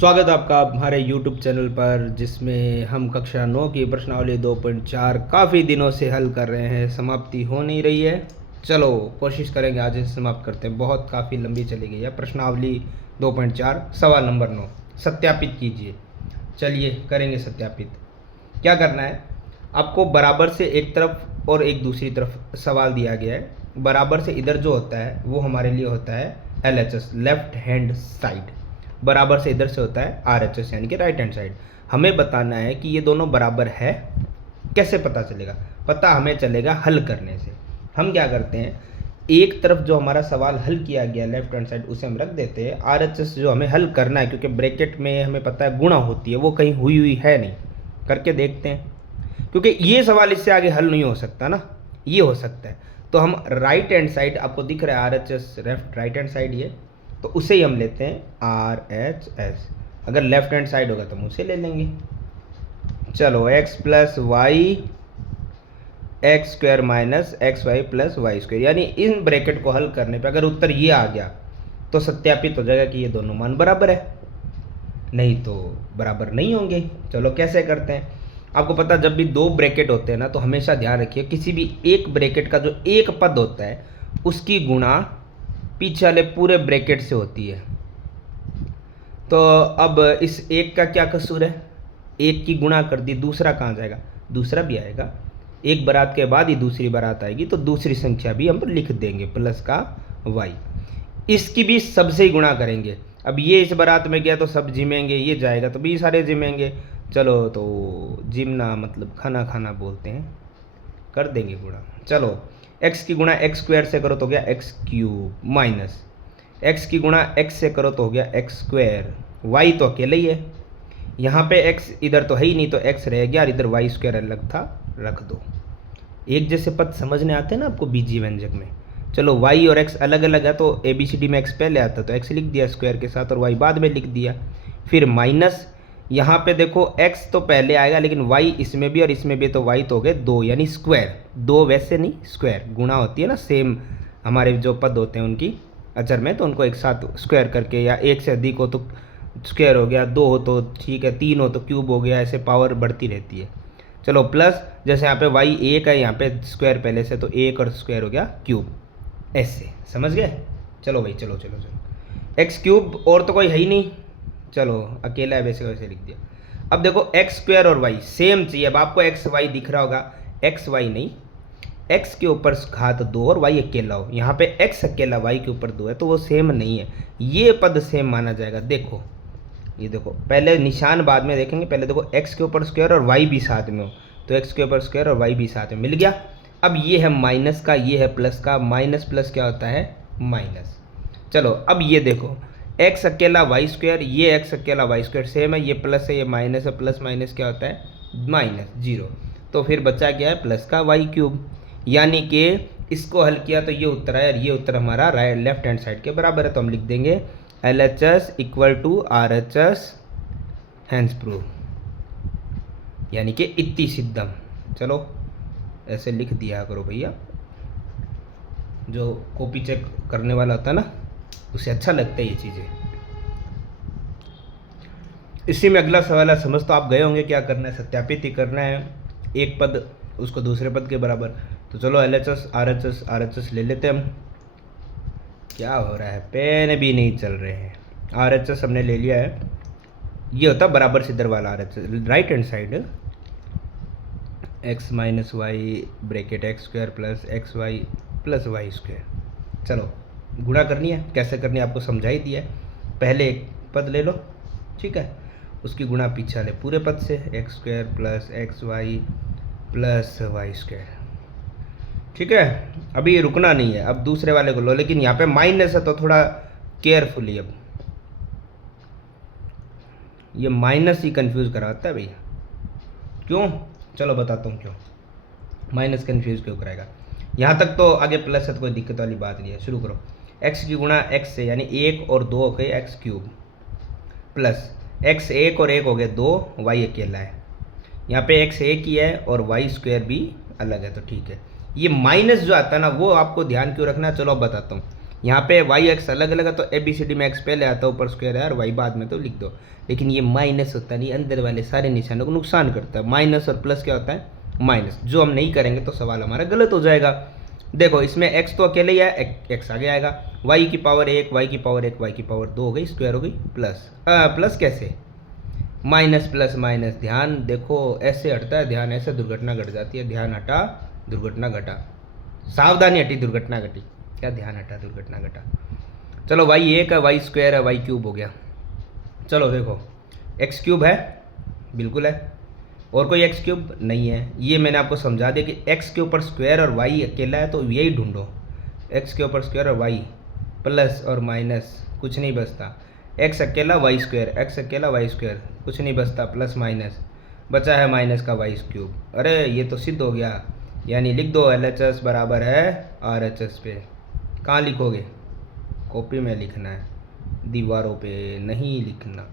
स्वागत है आपका हमारे YouTube चैनल पर, जिसमें हम कक्षा 9 की प्रश्नावली 2.4 काफ़ी दिनों से हल कर रहे हैं। समाप्ति हो नहीं रही है। चलो कोशिश करेंगे आज इसे समाप्त करते हैं। बहुत काफ़ी लंबी चली गई है प्रश्नावली 2.4 सवाल नंबर 9। सत्यापित कीजिए। चलिए करेंगे सत्यापित। क्या करना है, आपको बराबर से एक तरफ और एक दूसरी तरफ सवाल दिया गया है। बराबर से इधर जो होता है वो हमारे लिए होता है LHS, लेफ्ट हैंड साइड। बराबर से इधर से होता है RHS यानी कि राइट हैंड साइड। हमें बताना है कि ये दोनों बराबर है। कैसे पता चलेगा? पता हमें चलेगा हल करने से। हम क्या करते हैं, एक तरफ जो हमारा सवाल हल किया गया लेफ्ट हैंड साइड उसे हम रख देते हैं। RHS जो हमें हल करना है, क्योंकि ब्रैकेट में हमें पता है गुणा होती है, वो कहीं हुई है नहीं। करके देखते हैं, क्योंकि ये सवाल इससे आगे हल नहीं हो सकता ना, ये हो सकता है। तो हम राइट हैंड साइड, आपको दिख रहा है RHS left right hand side, ये तो उसे ही हम लेते हैं RHS। अगर लेफ्ट हैंड साइड होगा तो हम उसे ले लेंगे। चलो x plus y x square minus x y plus y square, यानी इन ब्रैकेट को हल करने पे अगर उत्तर ये आ गया तो सत्यापित हो जाएगा कि ये दोनों मान बराबर है, नहीं तो बराबर नहीं होंगे। चलो कैसे करते हैं। आपको पता, जब भी दो ब्रैकेट होते हैं ना, तो हमेशा ध्यान रखिए किसी भी एक ब्रैकेट का जो एक पद होता है उसकी गुणा पीछे वाले पूरे ब्रैकेट से होती है। तो अब इस एक का क्या कसूर है, एक की गुणा कर दी, दूसरा कहाँ जाएगा? दूसरा भी आएगा। एक बारात के बाद ही दूसरी बारात आएगी, तो दूसरी संख्या भी हम लिख देंगे प्लस का वाई। इसकी भी सबसे ही गुणा करेंगे। अब ये इस बारात में गया तो सब जिमेंगे, ये जाएगा तो भी सारे जिमेंगे। चलो तो जिमना मतलब खाना खाना बोलते हैं, कर देंगे गुणा। चलो x की गुणा x स्क्वायर से करो तो हो गया x क्यूब, माइनस x की गुणा x से करो तो हो गया x स्क्वायर। y तो अकेले ही है, यहाँ पे x इधर तो है ही नहीं, तो x रह गया और इधर y स्क्वायर अलग था, रख दो। एक जैसे पद समझने आते हैं ना आपको बीजीय व्यंजक में। चलो y और x अलग अलग है तो ABCD में x पहले आता, तो x लिख दिया स्क्वायर के साथ और y बाद में लिख दिया। फिर माइनस, यहाँ पे देखो x तो पहले आएगा लेकिन y इसमें भी और इसमें भी, तो y तो हो गए 2 यानी स्क्वायर। 2 वैसे नहीं, स्क्वायर गुणा होती है ना, सेम हमारे जो पद होते हैं उनकी अचर में, तो उनको एक साथ स्क्वायर करके, या एक से अधिक हो तो स्क्वायर हो गया, 2 हो तो ठीक है, 3 हो तो क्यूब हो गया, ऐसे पावर बढ़ती रहती है। चलो प्लस, जैसे यहाँ पे y 1 है, यहाँ पे स्क्वायर पहले से, तो 1 और स्क्वायर हो गया क्यूब, ऐसे समझ गए। चलो भाई चलो चलो चलो, एक्स क्यूब और तो कोई है ही नहीं, चलो अकेला है, वैसे वैसे लिख दिया। अब देखो एक्स स्क्वायर और वाई सेम चाहिए। अब आपको एक्स वाई दिख रहा होगा, एक्स वाई नहीं, एक्स के ऊपर घात 2 और वाई अकेला हो। यहाँ पे एक्स अकेला, वाई के ऊपर 2 है, तो वो सेम नहीं है, ये पद सेम माना जाएगा। देखो ये देखो, पहले निशान बाद में देखेंगे, पहले देखो एक्स के ऊपर स्क्वायर और वाई भी साथ में हो, तो एक्स के ऊपर स्क्वायर और वाई भी साथ में मिल गया। अब ये है माइनस का, ये है प्लस का, माइनस प्लस क्या होता है? माइनस। चलो अब ये देखो, एक्स अकेला वाई स्क्वायर, ये एक्स अकेला वाई स्क्वायर सेम है, ये प्लस है ये माइनस है, प्लस माइनस क्या होता है? Minus, zero. तो फिर बचा क्या है? प्लस का वाई क्यूब। यानी कि इसको हल किया तो ये उत्तर है, और ये उत्तर हमारा राइट लेफ्ट हैंड साइड के बराबर है। तो हम लिख देंगे LHS equal to RHS, hence proved, यानी कि इति सिद्धम। चलो ऐसे लिख दिया करो भैया, जो कॉपी चेक करने वाला होता है ना, उसे अच्छा लगता है ये चीज़ें। इसी में अगला सवाल है, समझ तो आप गए होंगे क्या करना है, सत्यापित ही करना है एक पद उसको दूसरे पद के बराबर। तो चलो LHS RHS RHS ले लेते हम। क्या हो रहा है, पेन भी नहीं चल रहे हैं। RHS हमने ले लिया है, ये होता है बराबर से इधर वाला RHS, right hand side, x minus y bracket x square plus x y plus y square. चलो गुणा करनी है, कैसे करनी है आपको समझा ही दिया है। पहले एक पद ले लो, ठीक है, उसकी गुणा पीछे वाले पूरे पद से, x square plus x y plus y square, ठीक है। अभी ये रुकना नहीं है, अब दूसरे वाले को लो, लेकिन यहाँ पे माइनस है तो थोड़ा केयरफुली। अब ये माइनस ही कंफ्यूज कराता है भैया, क्यों? चलो बताता हूँ क्यों माइनस कंफ्यूज क्यों कराएगा। यहाँ तक तो आगे प्लस है तो कोई दिक्कत वाली बात नहीं है। शुरू करो, x की गुणा x से, यानी 1 और 2 हो गए एक्स क्यूब, प्लस x 1 और 1 हो गए 2, y अकेला है। यहाँ पे x एक ही है और y स्क्वायर भी अलग है, तो ठीक है। ये माइनस जो आता है ना, वो आपको ध्यान क्यों रखना है, चलो अब बताता हूँ। यहाँ पे वाई एक्स अलग अलग है तो ए बी सी डी में एक्स पहले आता है, ऊपर स्क्वायर है और वाई बाद में, तो लिख दो। लेकिन ये माइनस होता नहीं, अंदर वाले सारे निशानों को नुकसान करता है। माइनस और प्लस क्या होता है? माइनस। जो हम नहीं करेंगे तो सवाल हमारा गलत हो जाएगा। देखो इसमें एक्स तो अकेले ही है, एक्स आगे आएगा, वाई की पावर 1, वाई की पावर 1, वाई की पावर 2 हो गई, स्क्वायर हो गई, प्लस प्लस कैसे? माइनस प्लस माइनस, ध्यान देखो ऐसे हटता है, ध्यान ऐसे दुर्घटना घट जाती है। ध्यान हटा दुर्घटना घटा, सावधानी हटी दुर्घटना घटी, क्या ध्यान हटा दुर्घटना घटा। चलो वाई 1 है, वाई स्क्वायर है, वाई क्यूब हो गया। चलो देखो एक्स क्यूब है, बिल्कुल है, और कोई एक्स क्यूब नहीं है। ये मैंने आपको समझा दिया कि एक्स के ऊपर स्क्वायर और वाई अकेला है तो यही ढूंढो, एक्स के ऊपर स्क्वायर और वाई, प्लस और माइनस कुछ नहीं बचता, एक्स अकेला वाई स्क्वायर, एक्स अकेला वाई स्क्वायर, कुछ नहीं बचता, प्लस माइनस बचा है माइनस का वाई क्यूब। अरे ये तो सिद्ध हो गया, यानी लिख दो एल एच एस बराबर है आर एच एस पे। कहाँ लिखोगे? कॉपी में लिखना है, दीवारों पे नहीं लिखना।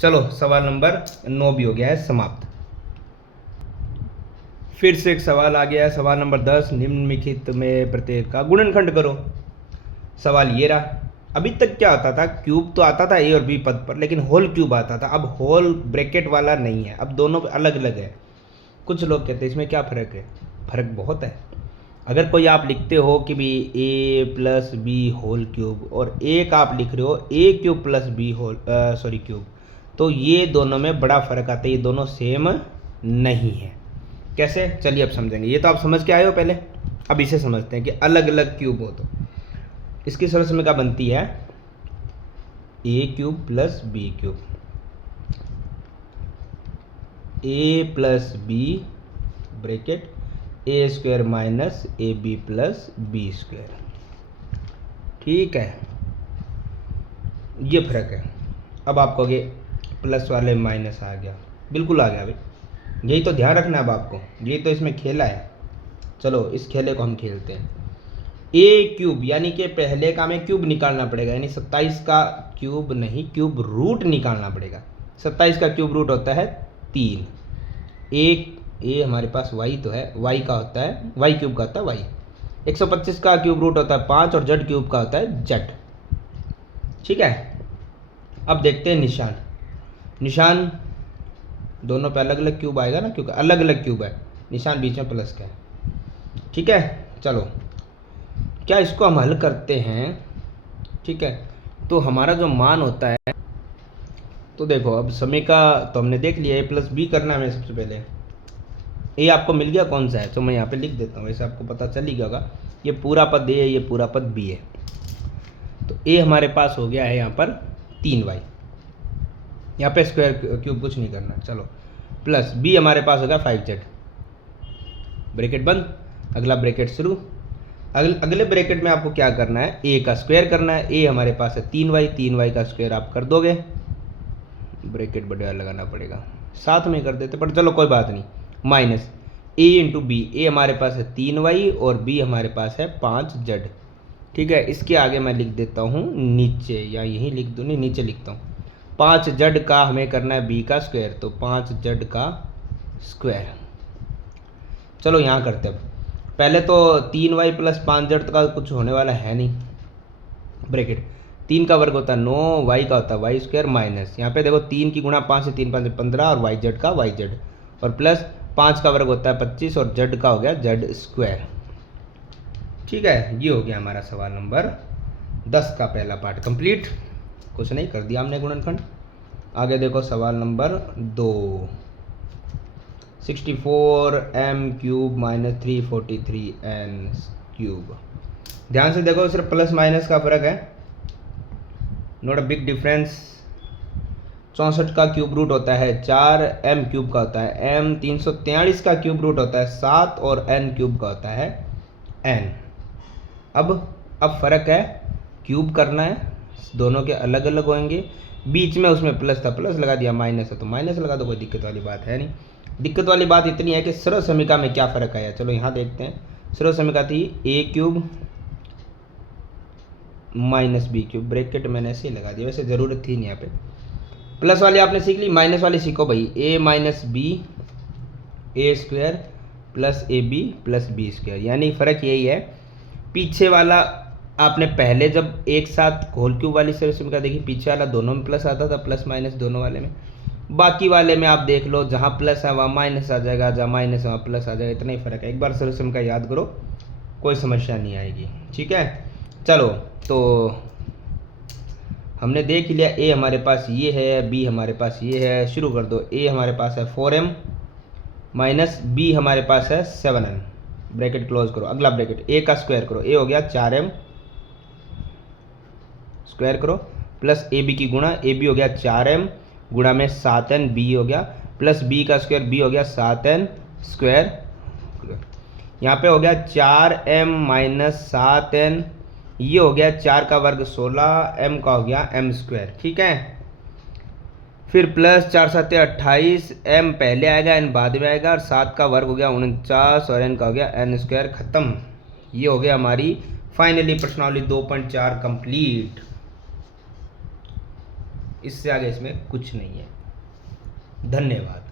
चलो सवाल नंबर 9 भी हो गया है समाप्त। फिर से एक सवाल आ गया है, सवाल नंबर 10, निम्नलिखित में प्रत्येक का गुणनखंड करो। सवाल ये रहा। अभी तक क्या होता था, क्यूब तो आता था ए और बी पद पर, लेकिन होल क्यूब आता था। अब होल ब्रैकेट वाला नहीं है, अब दोनों अलग अलग है। कुछ लोग कहते हैं इसमें क्या फ़र्क है? फ़र्क बहुत है। अगर कोई आप लिखते हो कि भी A plus B whole cube, और एक आप लिख रहे हो A cube plus B whole cube, तो ये दोनों में बड़ा फ़र्क आता है, ये दोनों सेम नहीं है। कैसे? चलिए अब समझेंगे। ये तो आप समझ के आए हो पहले, अब इसे समझते हैं कि अलग अलग क्यूब हो तो इसकी सरल समीकरण क्या बनती है? A cube plus B cube, A plus B bracket A square minus A B plus B square. ठीक है, ये फर्क है। अब आप कहोगे प्लस वाले माइनस आ गया, बिल्कुल आ गया भाई, यही तो ध्यान रखना है अब आपको, यही तो इसमें खेला है। चलो इस खेले को हम खेलते हैं। ए क्यूब यानी कि पहले का हमें क्यूब निकालना पड़ेगा, यानी 27 का क्यूब नहीं, क्यूब रूट निकालना पड़ेगा। 27 का क्यूब रूट होता है 3। एक ए हमारे पास वाई तो है, वाई का होता है, वाई क्यूब का होता है वाई। 125 का क्यूब रूट होता है 5 और जेड क्यूब का होता है जेड। ठीक है, अब देखते हैं निशान। निशान दोनों पे अलग अलग क्यूब आएगा ना, क्योंकि अलग अलग क्यूब है, निशान बीच में प्लस का है। ठीक है, चलो क्या इसको हम हल करते हैं। ठीक है, तो हमारा जो मान होता है, तो देखो अब समय का तो हमने देख लिया, ए प्लस बी करना है हमें। सबसे पहले ए आपको मिल गया कौन सा है, तो मैं यहाँ पे लिख देता हूँ, वैसे आपको पता चल ही गया होगा। ये पूरा पद ए है, ये पूरा पद बी है। तो ए हमारे पास हो गया है यहाँ पर 3y, यहाँ पे स्क्वायर क्यूब कुछ नहीं करना। चलो प्लस बी हमारे पास होगा 5z, ब्रैकेट बंद, अगला ब्रैकेट शुरू। अगले ब्रैकेट में आपको क्या करना है? ए का स्क्वायर करना है। ए हमारे पास है 3y का स्क्वायर आप कर दोगे, ब्रैकेट बढ़िया लगाना पड़ेगा, साथ में कर देते, पर चलो कोई बात नहीं। माइनस ए इंटू बी, ए हमारे पास है 3y और बी हमारे पास है 5z। ठीक है, इसके आगे मैं लिख देता हूँ नीचे, या यहीं लिख दूँ, नहीं नीचे लिखता हूँ। 5z का हमें करना है बी का स्क्वायर, तो 5z का स्क्वायर। चलो यहाँ करते हैं। पहले तो 3y प्लस 5z का कुछ होने वाला है नहीं, ब्रैकेट 3 का वर्ग होता है 9, y का होता है वाई स्क्वायर, माइनस यहाँ पे देखो 3 की गुणा 5 से 3 5 15 और yz का yz, और प्लस 5 का वर्ग होता है 25 और z का हो गया z स्क्वायर। ठीक है, ये हो गया हमारा सवाल नंबर 10 का पहला पार्ट कंप्लीट। कुछ नहीं कर दिया हमने गुणनखंड। आगे देखो सवाल number 2, 64m cube minus 343n cube. ध्यान से देखो, सिर्फ प्लस माइनस का फर्क है, नोट अ बिग डिफरेंस। 64 का क्यूब रूट होता है 4, m क्यूब का होता है m। 343 का क्यूब रूट होता है 7 और n क्यूब का होता है n। अब फर्क है, क्यूब करना है, दोनों के अलग अलग होंगे। बीच में उसमें प्लस था, प्लस लगा दिया, माइनस है तो माइनस लगा दो, कोई दिक्कत वाली बात है नहीं। दिक्कत वाली बात इतनी है कि सरल समीकरण में क्या फ़र्क आया। चलो यहाँ देखते हैं। सरल समीकरण थी A cube minus B cube, bracket मैंने ऐसे ही लगा दिया, वैसे ज़रूरत थी नहीं यहाँ पे। प्लस वाली आपने सीख ली, माइनस वाली सीखो भाई। A minus B A square plus A B plus B square, यानी फ़र्क यही है, पीछे वाला आपने पहले जब एक साथ होल क्यूब वाली सॉल्यूशन का देखी, पीछे वाला दोनों में प्लस आता था, प्लस माइनस दोनों वाले में। बाकी वाले में आप देख लो, जहाँ प्लस है वहाँ माइनस आ जाएगा, जहाँ माइनस है वहाँ प्लस आ जाएगा, इतना ही फ़र्क है। एक बार सॉल्यूशन का याद करो, कोई समस्या नहीं आएगी। ठीक है, चलो तो हमने देख लिया, ए हमारे पास ये है, बी हमारे पास ये है। शुरू कर दो। ए हमारे पास है 4m माइनस बी हमारे पास है 7m, ब्रैकेट क्लोज करो। अगला ब्रैकेट ए का स्क्वायर करो, ए हो गया 4m स्क्वायर करो, प्लस ए बी की गुणा, ए बी हो गया 4m गुणा में 7n, बी हो गया प्लस बी का स्क्वायर, बी हो गया 7n स्क्वायर। यहाँ पे हो गया 4m माइनस 7n, ये हो गया 4 का वर्ग 16, m का हो गया m स्क्वायर। ठीक है, फिर प्लस 4 7 28, m पहले आएगा n बाद में आएगा, और 7 का वर्ग हो गया 49 और n का हो गया n स्क्वायर। खत्म। ये हो गया हमारी फाइनली प्रश्नावली 2.4 कंप्लीट। इससे आगे इसमें कुछ नहीं है। धन्यवाद।